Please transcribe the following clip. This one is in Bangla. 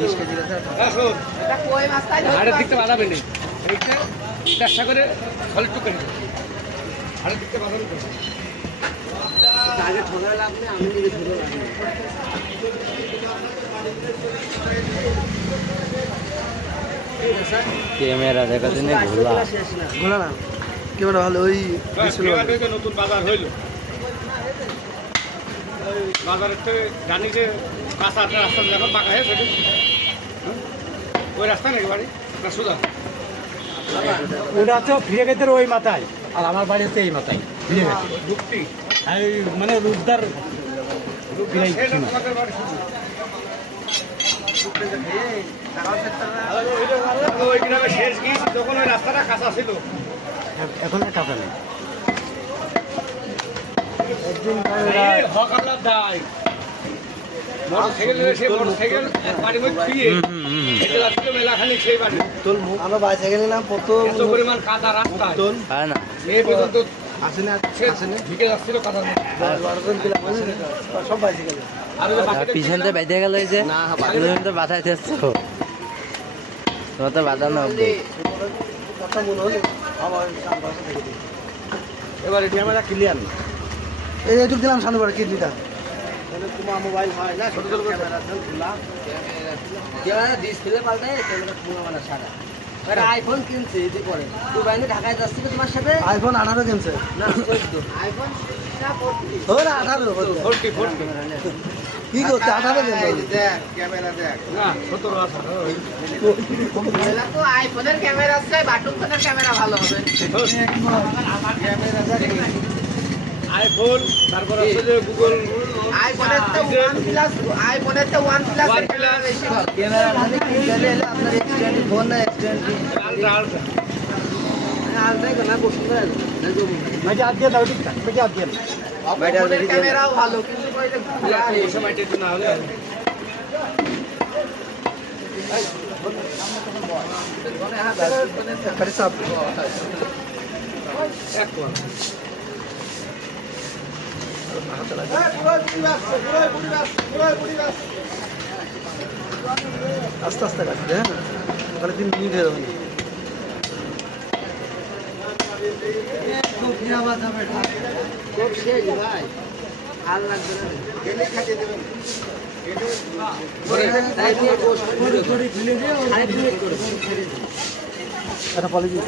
20 কেজি আছে এটা কই মাছ তাই আরেক দিকটা বাঁধাবেন না এইটা চেষ্টা করে সলিড টুক করে আরেক দিকটা বাঁধাবেন আগে ছোড়া লাগবে আমি নিজে ছোড়া লাগবে ক্যামেরা দেখা দিনে ঘোলা ঘোলা না ক্যামেরা ভালো ওই নতুন বাজার হইল বাজারের থেকে জানি যে কাঁচা একটা রাস্তা যখন পাকা হয়ে সেটি ওই রাস্তা নাকি বাড়ি না সোজা ওটা তো ফিরে গেছে ওই মাথায় আর আমার বাড়ি হচ্ছে এই মাথায় ফিরে গেছে যুক্তি এই মানে রূপদার ওই গ্রামে শেষ গিয়েছি তখন ওই রাস্তাটা কাঁচা ছিল এখন আর কাঁপে নেই একদিন হকাবলার দায় মোটরসাইকেল সে মোটরসাইকেল বাড়ির মধ্যে ফিরিয়ে মেলাখানি সেই বাড়ি আমরা বাইসাইকেল নিলাম প্রথম এত পরিমাণ কাদা রাস্তায় হয় না এই পর্যন্ত আসে না ঢুকে যাচ্ছিল কাদার মধ্যে সব বাইসাইকেল আর ওই যে আর বাকিটা পিছন তো বেঁধে গেল এই যে পিছন তো বাধাইতে আসছো তোমার তো বাঁধানো হবে কথা মনে হলো আমার পাশে থেকে দিই এবারে ক্যামেরা ক্লিয়ার এই এইটুক দিলাম সামনে বাড়ি কিডনিটা তোমার মোবাইল হয় না ছোট ছোট ক্যামেরা খোলা ক্যামেরা ডিসপ্লে পাল্টে ক্যামেরা পুরো মানে সাদা আরে আইফোন কিনছে এদি পরে তুই বাইরে ঢাকায় যাচ্ছিস তোমার সাথে আইফোন 18 কিনছে না 14 আইফোন না 14 ওরা 18 ফোরটি কি করতে 18 কিনছে দেখ ক্যামেরা দেখ না 17 আছে এলা তো আইফোনের ক্যামেরা আছে বাটন ফোনের ক্যামেরা ভালো হবে আমার ক্যামেরা দেখ আইফোন তারপর আছে যে গুগল আইফোনের তো OnePlus আইফোনের তো OnePlus এর ক্যামেরা বেশি ভালো ক্যামেরা মানে কি গেলে আপনার এক্সটেন্ড ফোন না এক্সটেন্ড আলট্রা আলট্রা আর দেখো না বসুন্ধরা মাঝে হাত দিয়ে দাও ঠিক মাঝে হাত দিয়ে অপোর ক্যামেরাও ভালো কিন্তু ওই যে খোলা এই সময়টা একটু না হলে করে সব এক কোয়া আস্তে আস্তে কাটবে হ্যাঁ তাহলে 3 মিনিট হয়ে যাবে খুব শেষ ভাই আর লাগবে না গেলে খাটিয়ে দেবেন এটা পলিজি